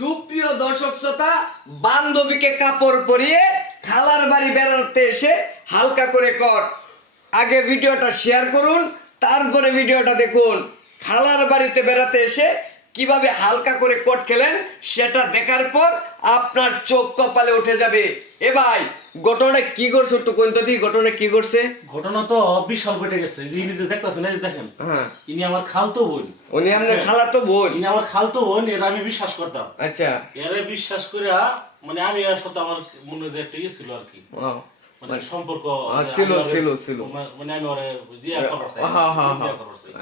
সুপ্রিয় দর্শক শ্রোতা, বান্ধবীকে কাপড় পরিয়ে খালার বাড়ি বেড়াতে এসে হালকা করে কট। আগে ভিডিওটা শেয়ার করুন, তারপরে ভিডিওটা দেখুন। খালার বাড়িতে বেড়াতে এসে কিভাবে হালকা করে কোট খেলেন সেটা দেখার পর আপনার চোখ কপালে উঠে যাবে। এ ভাই, ঘটনা কি করছো একটু কোন তো ঘটনা কি করছে? ঘটনা তো বিশাল ঘটে গেছে। যে ইনি যে দেখতেছেন, এই যে দেখেন, হ্যাঁ, ইনি আমার খালতো বোন। উনি আপনার খালাতো বোন? ইনি আমার খালতো বোন, এর আমি বিশ্বাস করতাম। আচ্ছা, এর বিশ্বাস করে মানে আমি এর সাথে আমার মনে যে একটা ইয়ে ছিল আর কি, মানে সম্পর্ক ছিল ছিল ছিল, মানে আমি ওরে দিয়া করার চাই।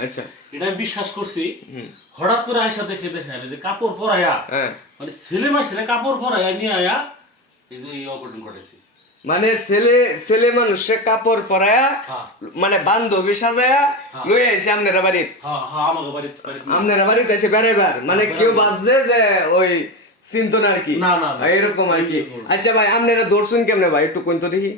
আচ্ছা, এটা আমি বিশ্বাস করছি। হঠাৎ করে আয়সা দেখে যে কাপড় পরায়া, মানে ছেলে মাসে কাপড় পরায়া নিয়ে আয়া এই যে এই অঘটন ঘটেছে। মানে ছেলে মানুষে কাপড় পরায়া মানে বান্ধবী সাজায়া লই আইছে আপনারা বাড়িতে। আমাকে আপনারা বাড়িতে এসে বেড়াইবার, মানে কেউ ভাবছে যে ওই চিন্তন আর কি, এরকম আর কি। আচ্ছা ভাই, আপনারা দর্শন কেমনে ভাই একটু কোন তো দেখি।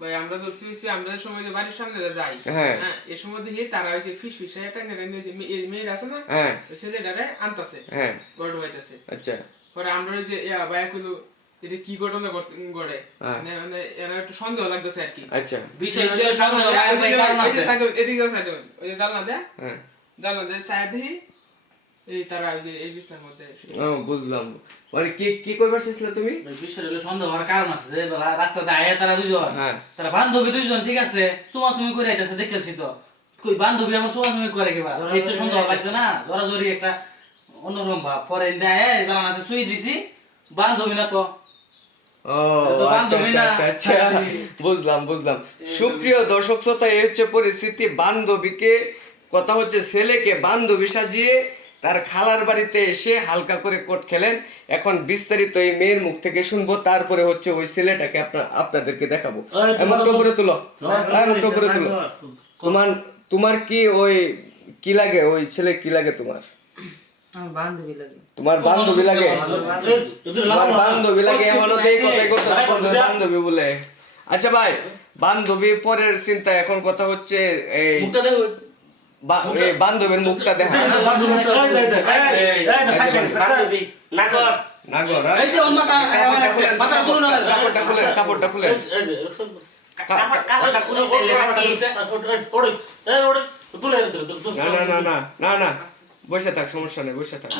ভাই আমরা দর্শি হইছি, আমরা সময় যে বাড়ির সামনে যাই, হ্যাঁ, এই সময় দেখি তারা ওই যে ফিস ফিস একটা মেয়ের আছে না, হ্যাঁ, ছেলেটারে আনতাছে, হ্যাঁ, গড় হইতাছে। আচ্ছা, পরে আমরা ওই যে ভাই কইলো এটা কি ঘটনা ঘটে, মানে এরা একটু সন্দেহ লাগতেছে আর কি। আচ্ছা, বিষয় যে সন্দেহ ভাই কারণ আছে, এদিকে সাইড ওই যে জানলা দে, হ্যাঁ, জানলা দে চায় দেখি এই তারা ওই যে এই বিছনার মধ্যে। বুঝলাম। মানে কি কি কইবার চাইছিল তুমি? বিষয় হলো সন্দেহ হওয়ার কারণ আছে যে রাস্তাতে আয়া তারা দুইজন, হ্যাঁ, তারা বান্ধবী দুইজন, ঠিক আছে, চুমাচুমি করে আইতাছে, দেখতেছি তো। কই বান্ধবী আমার চুমাচুমি করে কিবা, এই তো সন্দেহ লাগছে না, জোরাজোরি একটা অন্যরকম ভাব। পরে আয়া জানাতে শুই দিছি, বান্ধবী না তো। আচ্ছা, বুঝলাম। সুপ্রিয় দর্শক শ্রোতা, এই হচ্ছে পরিস্থিতি। বান্ধবীকে কথা হচ্ছে ছেলেকে বান্ধবী সাজিয়ে তার খালার বাড়িতে এসে হালকা করে কোট খেলেন। এখন বিস্তারিত এই মেয়ের মুখ থেকে শুনবো, তারপরে হচ্ছে ওই ছেলেটাকে আপনাদেরকে দেখাবো। মুখটা উপরে তুলো, মুখটা উপরে তুলো। তোমার কি ওই কি লাগে, ওই ছেলে কি লাগে তোমার? বান্ধবী লাগে। তোমার বান্ধবী লাগে? তোমার বান্ধবী লাগে এমনও এই কথাই করতেছ বান্ধবী বলে। আচ্ছা ভাই, বান্ধবী পরের চিন্তা, এখন কথা হচ্ছে এই বান্ধবীর মুখটা দেখা। কাপড়টা খুলে না, বসে থাক, সমস্যা নেই, বসে থাক।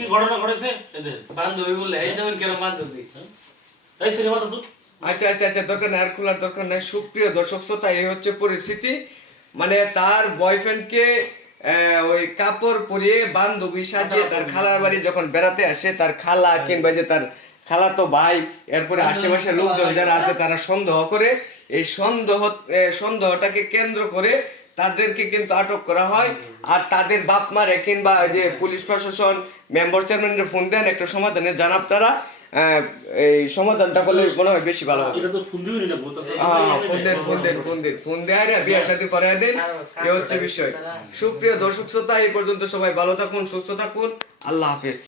কি ঘটনা ঘটেছে? বান্ধবী বললে এই দেবেন কেন বান্ধবী? এই সিনেমা তো আচ্ছা, দরকার নাই, আর খোলার দরকার নাই। সুপ্রিয় দর্শক শ্রোতা, এই হচ্ছে পরিস্থিতি। মানে তার বয়ফ্রেন্ডকে ওই কাপড় পরিয়ে বান্ধবী সাজিয়ে তার খালার বাড়ি যখন বেড়াতে আসে, তার খালা কিংবা যে তার খালাতো ভাই, এরপরে আশেপাশের লোকজন যারা আছে তারা সন্দেহ করে। এই সন্দেহটাকে কেন্দ্র করে তাদেরকে কিন্তু আটক করা হয়। আর তাদের বাপ মারে কিংবা যে পুলিশ প্রশাসন মেম্বার চেয়ারম্যানের ফোন দেন একটা সমাধানে জান। আপনারা এই সমাধানটা করলে মনে হয় বেশি ভালো হবে। ফোন দেয় বিয়ে শাদী করায় দেন, এ হচ্ছে বিষয়। সুপ্রিয় দর্শক শ্রোতা, এই পর্যন্ত সবাই ভালো থাকুন, সুস্থ থাকুন, আল্লাহ হাফেজ।